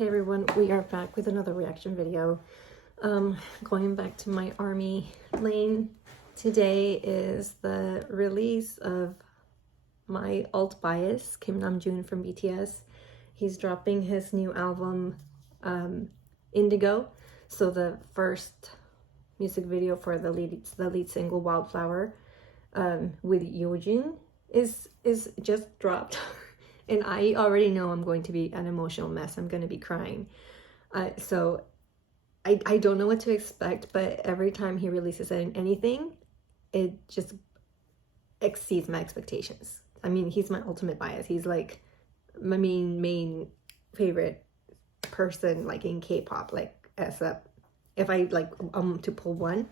Hey everyone, we are back with another reaction video. Going back to my army lane. Today is the release of my alt bias, Kim Namjoon from BTS. He's dropping his new album, Indigo. So the first music video for the lead single, Wildflower, with Yeojin is just dropped. And I already know I'm going to be an emotional mess. I'm going to be crying. So I don't know what to expect, but every time he releases anything, it just exceeds my expectations. I mean, he's my ultimate bias. He's like my main favorite person, like in K-pop, like if I like to pull one.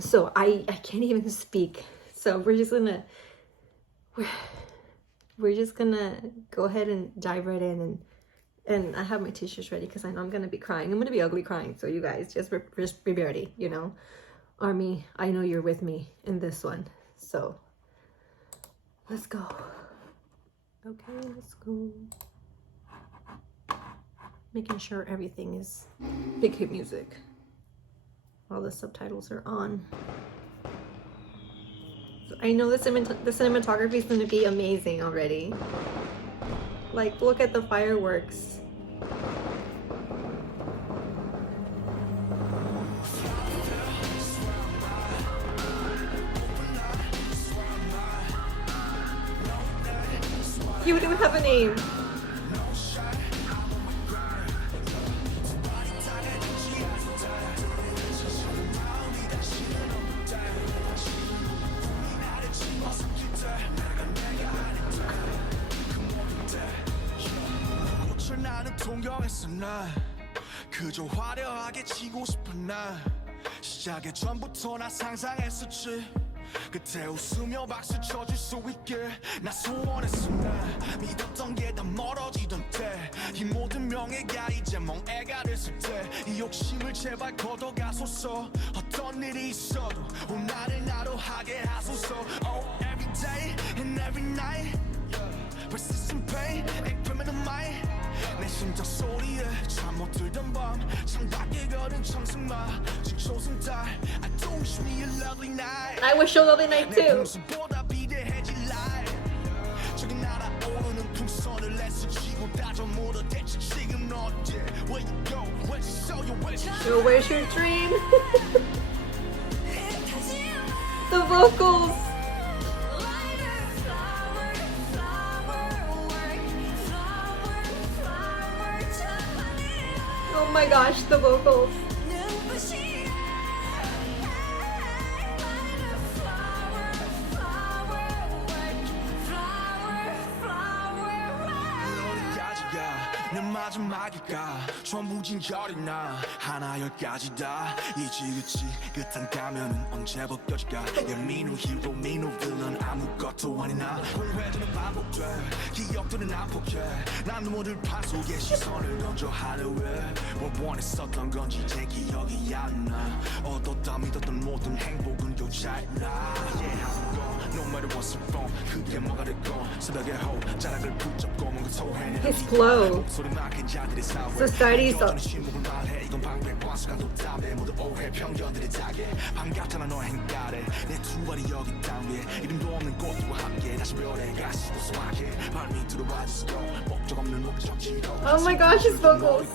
So I can't even speak. So we're just gonna go ahead and dive right in, and I have my tissues ready because I know I'm gonna be crying. I'm gonna be ugly crying, so you guys just be ready, you know. Army, I know you're with me in this one, so let's go. Okay, let's go. Making sure everything is big hit music while the subtitles are on. I know the cinematography is going to be amazing already. Like, look at the fireworks. You don't have a name. 나는 동경했어 나 그저 화려하게 치고 싶은 나 시작의 전부터 나 상상했었지 그때 웃으며 박수 쳐줄 수 있게 나 소원했어 나 믿었던 게 다 멀어지던 때 이 모든 명예가 이제 멍해가 됐을 때 이 욕심을 제발 걷어가소서 어떤 일이 있어도 오늘을 나로 하게 하소서 Oh every day and every night persistent pain and criminal mind 내 심장 소리에 잠 못 들던 밤 창밖에 걸은 청승마 진초승달 I do wish me a lovely night I wish you a lovely night too. 내 풍선보다 비대해질 life 저기 날아오르는 풍선을 애써 쥐고 다져 물어 대체 지금 어디 Where you go where'd you show you where'd you So where's your dream? The vocals. Oh my gosh, the vocals. 내 마지막일까 전부 진결이 나 하나 열까지 다 이 지긋지긋한 가면은 언제 벗겨질까 Yeah me no hero me no villain 아무것도 아닌 나 공회전은 반복돼 기억들은 안 포기해 난 눈물을 판 속에 시선을 던져 하루에 뭘 원했었던 건지 제 기억이 안 나 얻었다 믿었던 모든 행복은 교차했나 Yeah No matter what's wrong 그게 뭐가 됐건 새벽에 호 자락을 붙잡고 뭔가 토해내 His flow. Society's Oh my gosh, his vocals.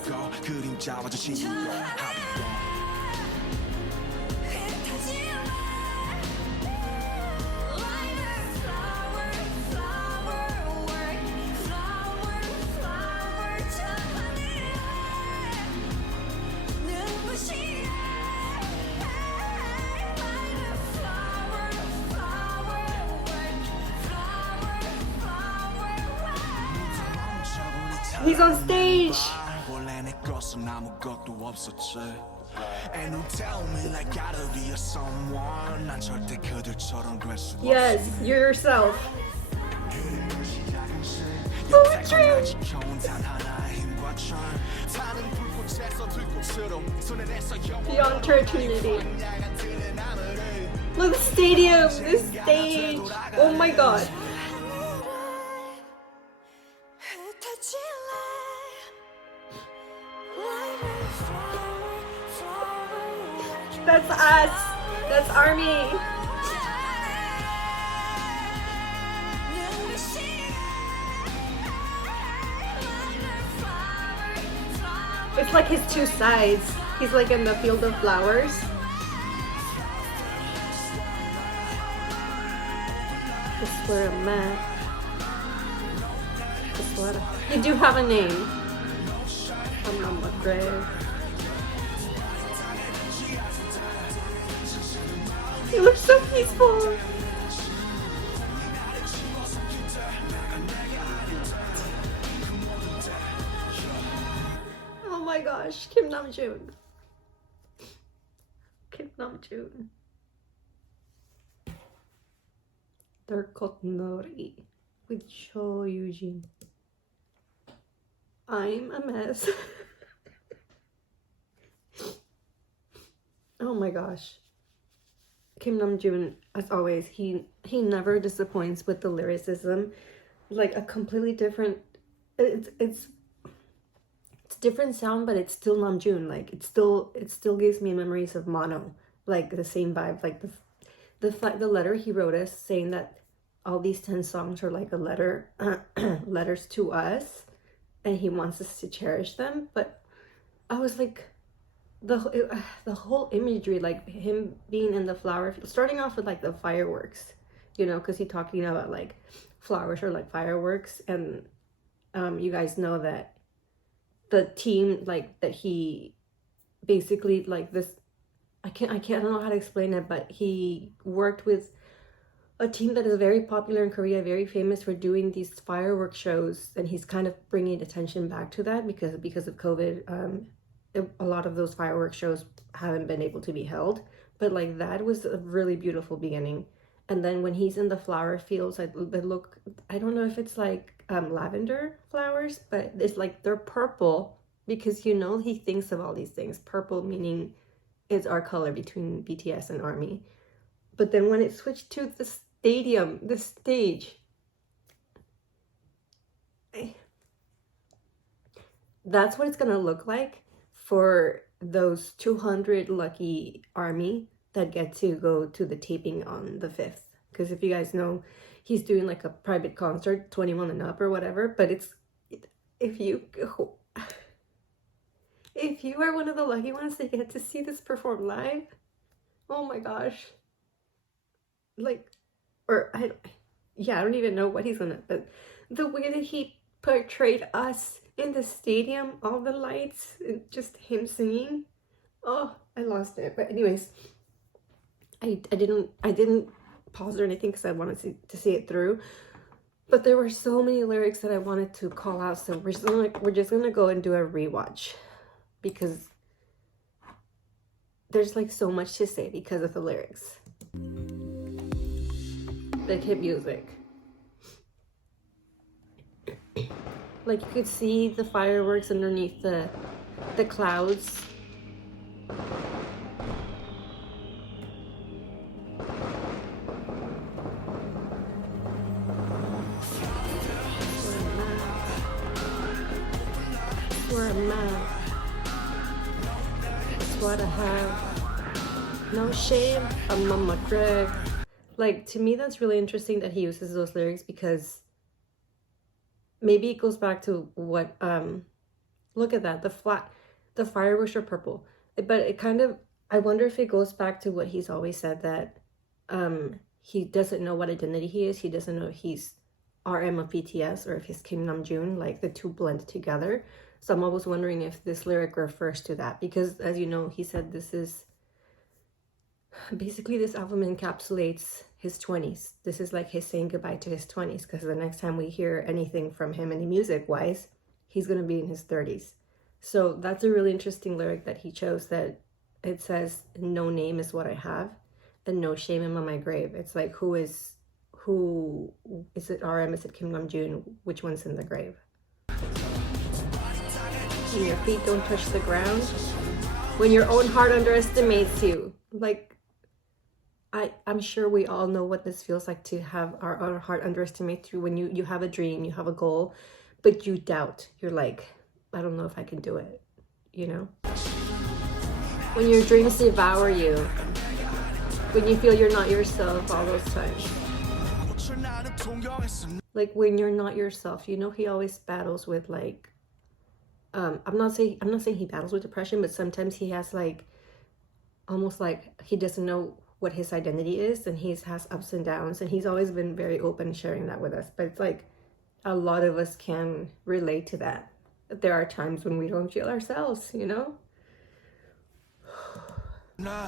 He's on stage. Yes, you're yourself. Poetry. Beyond eternity. Look, the stadium, this stage. Oh my god. That's us. That's Army. It's like his two sides. He's like in the field of flowers. It's where I'm at. It's what you do have a name. I'm on my grave. You look so peaceful. Oh my gosh, Kim Namjoon. Kim Namjoon. 들꽃놀이 with Cho Eugene. I'm a mess. Oh my gosh. Kim Namjoon, as always, he never disappoints with the lyricism. Like a completely different, it's different sound, but it's still Namjoon. Like it still gives me memories of Mono, like the same vibe. Like the letter he wrote us saying that all these 10 songs are like a letter, letters to us, and he wants us to cherish them. But I was like, the whole imagery, like him being in the flower, starting off with like the fireworks, you know, because he's talking about like flowers are like fireworks, and you guys know that the team, like that he basically like this, I don't know how to explain it, but he worked with a team that is very popular in Korea, very famous for doing these fireworks shows, and he's kind of bringing attention back to that because of COVID. A lot of those fireworks shows haven't been able to be held, but like that was a really beautiful beginning. And then when he's in the flower fields, I don't know if it's like lavender flowers, but it's like they're purple, because you know he thinks of all these things. Purple meaning it's our color between BTS and ARMY. But then when it switched to the stadium, the stage, that's what it's gonna look like for those 200 lucky ARMY that get to go to the taping on the 5th. Because if you guys know, he's doing like a private concert, 21 and up or whatever. But if you are one of the lucky ones that get to see this perform live, oh my gosh. Like, I don't even know what he's gonna, but the way that he portrayed us in the stadium, all the lights, and just him singing, oh, I lost it. But anyways, I didn't pause or anything because I wanted to see it through. But there were so many lyrics that I wanted to call out, so we're just gonna go and do a rewatch, because there's like so much to say because of the lyrics. Like hit music. Like you could see the fireworks underneath the clouds. Where I'm at. That's what I have. No shame, I'm on my grave. Like, to me, that's really interesting that he uses those lyrics, because maybe it goes back to what, look at that, the fireworks are purple. But it kind of, I wonder if it goes back to what he's always said, that he doesn't know what identity he is. He doesn't know if he's RM of BTS or if he's Kim Namjoon, like the two blend together. So I'm always wondering if this lyric refers to that, because as you know, he said this is, basically this album encapsulates his 20s. This is like his saying goodbye to his 20s, because the next time we hear anything from him, any music wise, he's going to be in his 30s. So that's a really interesting lyric that he chose, that it says, no name is what I have and no shame am on my grave. It's like, who is it, RM, is it Kim Namjoon, which one's in the grave? When your feet don't touch the ground, when your own heart underestimates you. Like, I'm sure we all know what this feels like, to have our own heart underestimate you, when you have a dream, you have a goal, but you doubt. You're like, I don't know if I can do it, you know? When your dreams devour you. When you feel you're not yourself all those times. Like when you're not yourself, you know, he always battles with like, I'm not saying he battles with depression, but sometimes he has like, almost like he doesn't know what his identity is, and he has ups and downs, and he's always been very open sharing that with us. But it's like a lot of us can relate to that. There are times when we don't feel ourselves, you know? Look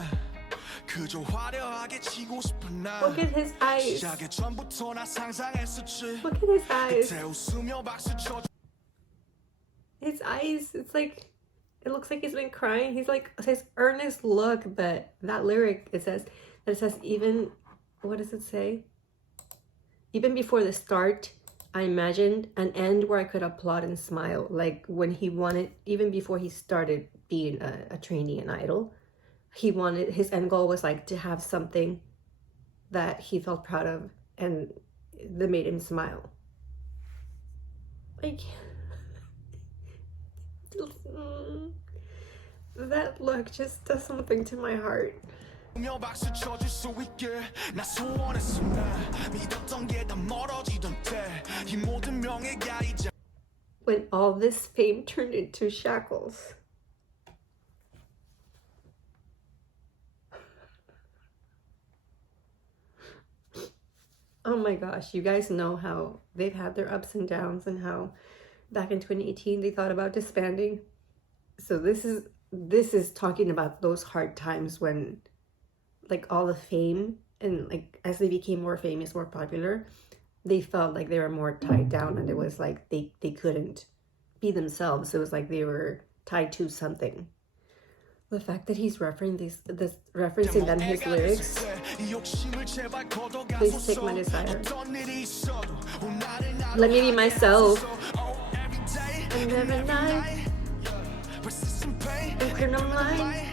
at his eyes. Look at his eyes. His eyes, it's like, it looks like he's been crying. He's like, his earnest look, but that lyric, it says, even, what does it say? Even before the start, I imagined an end where I could applaud and smile. Like when he wanted, even before he started being a trainee and idol, he wanted, his end goal was like to have something that he felt proud of and that made him smile. Like, that look just does something to my heart. When all this fame turned into shackles. Oh my gosh, you guys know how they've had their ups and downs, and how back in 2018 they thought about disbanding. So this is talking about those hard times when like all the fame, and like as they became more famous, more popular, they felt like they were more tied down, and it was like they couldn't be themselves. It was like they were tied to something. The fact that he's referencing them in his lyrics. Please take my desire. Let me be myself. And every night. And criminal mind.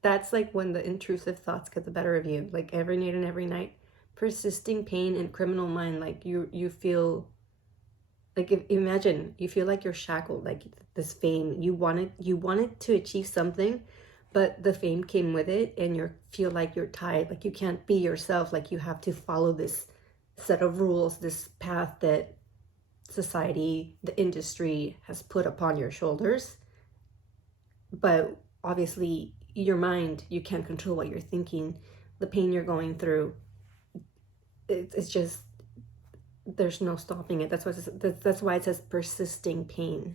That's like when the intrusive thoughts get the better of you. Like every night and every night. Persisting pain and criminal mind. Like you feel. Like imagine you feel like you're shackled, like this fame, you wanted to achieve something, but the fame came with it, and you feel like you're tied, like you can't be yourself, like you have to follow this set of rules, this path that society, the industry has put upon your shoulders. But obviously your mind, you can't control what you're thinking, the pain you're going through. It's just, there's no stopping it. That's why it says persisting pain.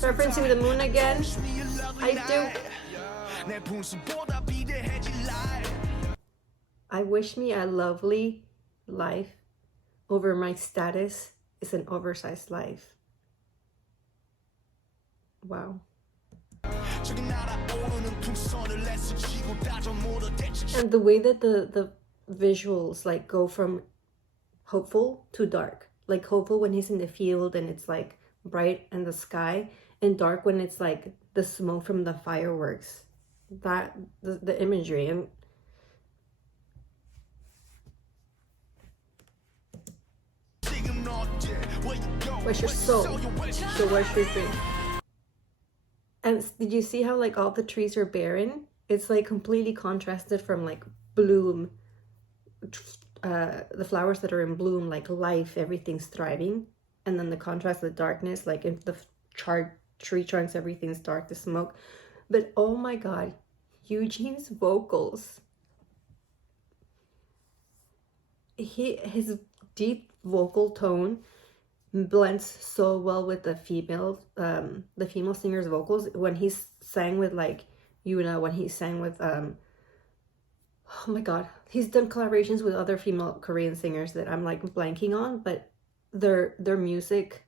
Referencing the moon again. I do. I wish me a lovely life over my status is an oversized life. Wow. And the way that the visuals like go from hopeful to dark, like hopeful when he's in the field and it's like bright in the sky, and dark when it's like the smoke from the fireworks. That the imagery. And where's your soul? So where's your dream? And did you see how like all the trees are barren? It's like completely contrasted from like bloom, the flowers that are in bloom, like life, everything's thriving. And then the contrast, the darkness, like in the charred tree trunks, everything's dark, the smoke. But oh my God, Eugene's vocals. His deep vocal tone blends so well with the female singer's vocals. When he sang with like Yuna, when he sang with oh my God, he's done collaborations with other female Korean singers that I'm like blanking on, but their music,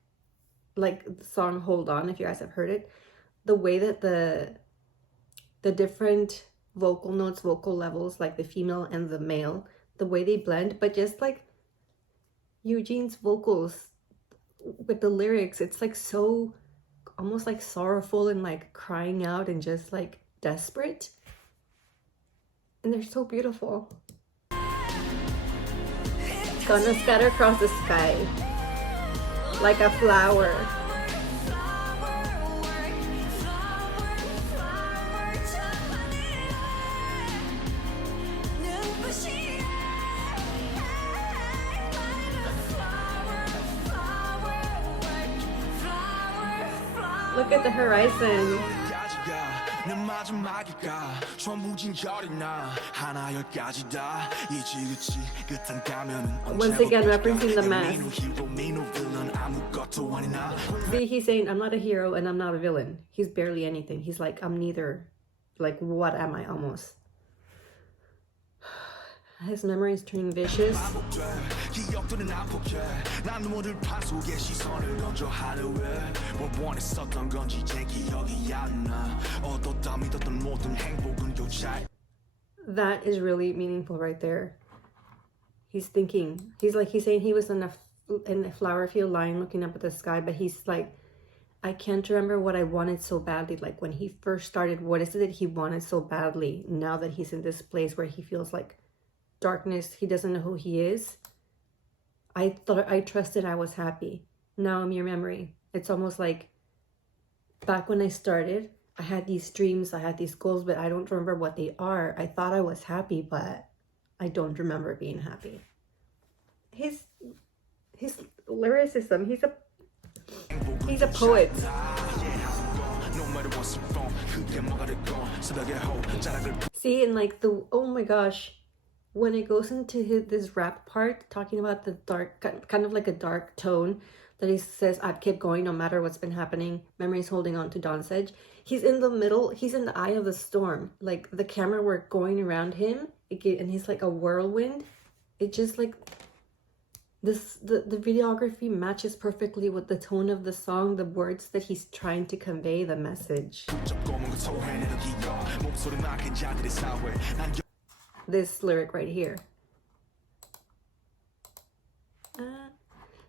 like the song Hold On, if you guys have heard it, the way that the different vocal notes, vocal levels, like the female and the male, the way they blend, but just like Eugene's vocals with the lyrics, it's like so almost like sorrowful and like crying out and just like desperate, and they're so beautiful. Gonna scatter across the sky. like a flower. Look at the horizon. 내 마지막일까 전부 진결이 나 하나 열까지 다 이지그치 끝한 가면은 Once again referencing the mask. See, he's saying I'm not a hero and I'm not a villain. He's barely anything. He's like, I'm neither. Like, what am I almost? His memory is turning vicious. That is really meaningful right there. He's thinking. He's saying he was in a flower field lying looking up at the sky, but he's like, I can't remember what I wanted so badly. Like when he first started, what is it that he wanted so badly? Now that he's in this place where he feels like darkness, he doesn't know who he is. I thought I trusted I was happy. Now I'm your memory. It's almost like back when I started, I had these dreams, I had these goals, but I don't remember what they are. I thought I was happy, but I don't remember being happy. His lyricism, he's a poet. See, and like oh my gosh, when it goes into this rap part, talking about the dark, kind of like a dark tone, that he says, I've kept going no matter what's been happening, memories holding on to dawn's edge. He's in the middle, he's in the eye of the storm. Like the camera work going around him, and he's like a whirlwind. It just like, the videography matches perfectly with the tone of the song, the words that he's trying to convey, the message. This lyric right here.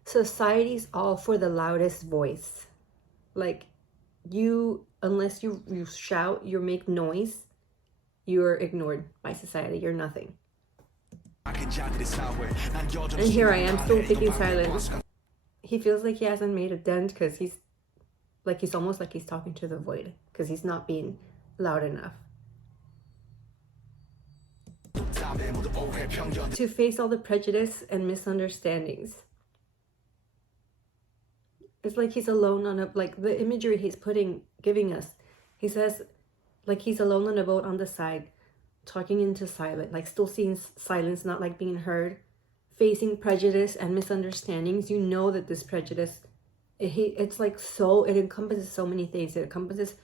Society's all for the loudest voice. Like unless you shout, you make noise, you're ignored by society. You're nothing. And here I am still picking silence. He feels like he hasn't made a dent because he's almost like he's talking to the void because he's not being loud enough. To face all the prejudice and misunderstandings. It's like he's alone on like the imagery he's giving us. He says like he's alone on a boat on the side, talking into silence, like still seeing silence, not like being heard, facing prejudice and misunderstandings. You know that this prejudice, it's like it encompasses so many things. It encompasses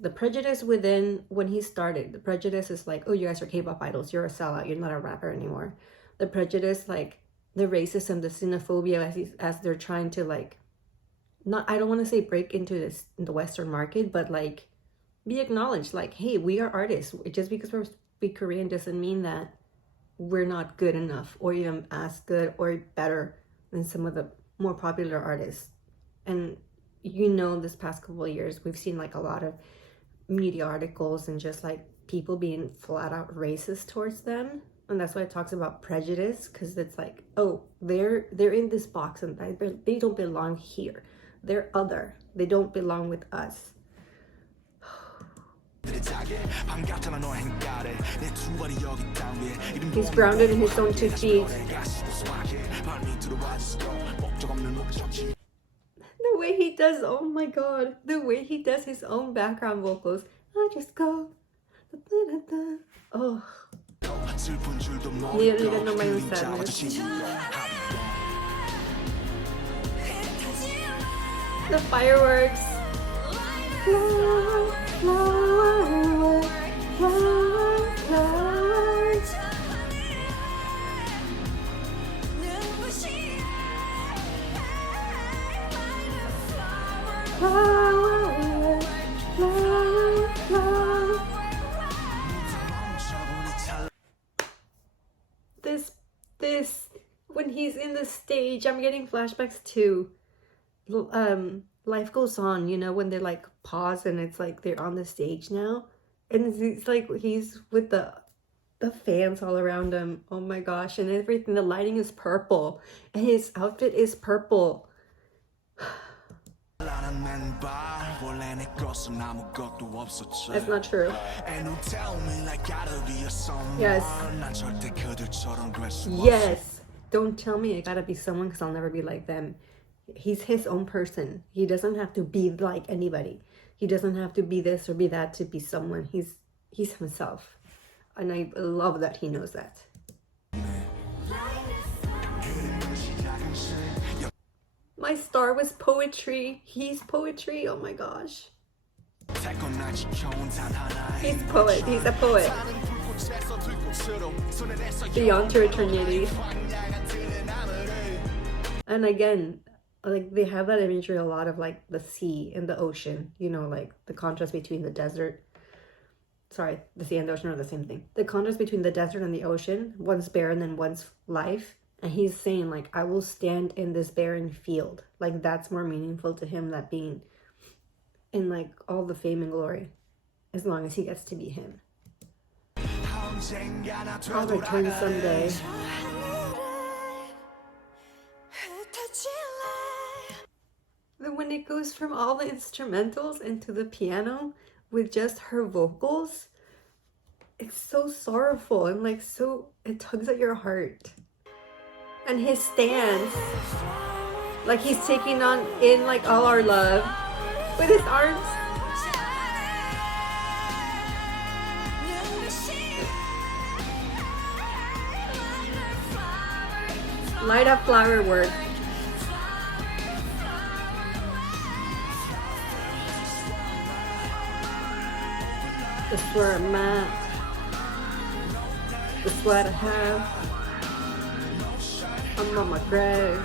the prejudice within when he started. The prejudice is like, oh, you guys are K-pop idols, you're a sellout, you're not a rapper anymore. The prejudice, like the racism, the xenophobia, as they're trying to like, I don't want to say break into the Western market, but like be acknowledged. Like, hey, we are artists. Just because we speak Korean doesn't mean that we're not good enough or even as good or better than some of the more popular artists. And this past couple of years, we've seen like a lot of media articles and just like people being flat out racist towards them. And that's why it talks about prejudice, because it's like, oh, they're in this box and they don't belong here. They're other. They don't belong with us. He's grounded in his own 2 feet. The way he does, oh my god, the way he does his own background vocals. I just go. Oh. You don't even know my own sadness. The fireworks. Flower, flower, flower, flower. Flower, flower, flower. This, when he's in the stage, I'm getting flashbacks to Life Goes On, when they like pause and it's like they're on the stage now, and it's like he's with the fans all around him. Oh my gosh, and everything, the lighting is purple and his outfit is purple. That's not true. Yes. Yes. Don't tell me I gotta be someone because I'll never be like them. He's his own person. He doesn't have to be like anybody. He doesn't have to be this or be that to be someone. He's himself. And I love that he knows that. My star was poetry. He's poetry. Oh my gosh. He's poet. He's a poet. Beyond to eternity. And again, like they have that imagery a lot of like the sea and the ocean, you know, like the contrast between the desert. Sorry, the sea and the ocean are the same thing. The contrast between the desert and the ocean, one's barren and one's life. And he's saying like, I will stand in this barren field. Like that's more meaningful to him than being in like all the fame and glory, as long as he gets to be him. I'll return someday. Then when it goes from all the instrumentals into the piano with just her vocals, it's so sorrowful and like so, it tugs at your heart. And his stance, like he's taking on in like all our love with his arms. Light up flower work. This is where I'm at. This is what I have. I'm on my grave.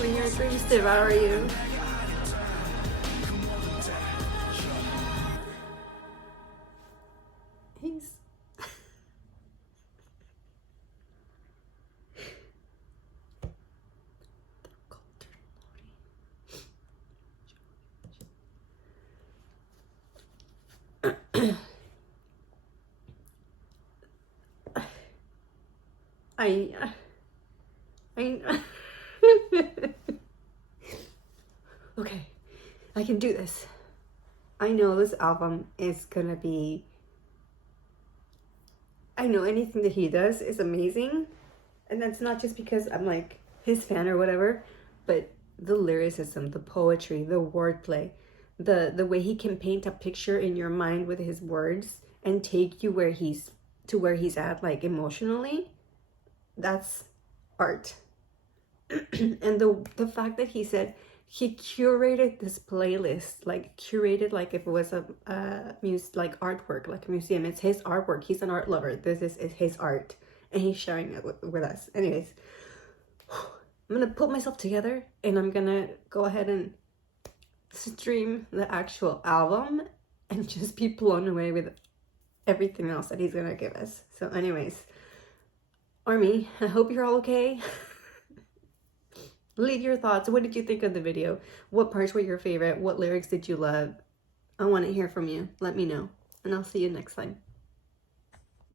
When your dreams devour you. He's... Okay, I can do this. I know this album is gonna be, I know anything that he does is amazing, and that's not just because I'm like his fan or whatever, but the lyricism, the poetry, the wordplay, the way he can paint a picture in your mind with his words and take you where he's at, like emotionally, that's art. And the fact that he said he curated this playlist, like curated like if it was a like artwork, like a museum. It's his artwork. He's an art lover. This is his art, and he's sharing it with us. Anyways, I'm gonna put myself together and I'm gonna go ahead and stream the actual album and just be blown away with everything else that he's gonna give us. So anyways, Army, I hope you're all okay. Leave your thoughts. What did you think of the video? What parts were your favorite? What lyrics did you love? I want to hear from you. Let me know. And I'll see you next time.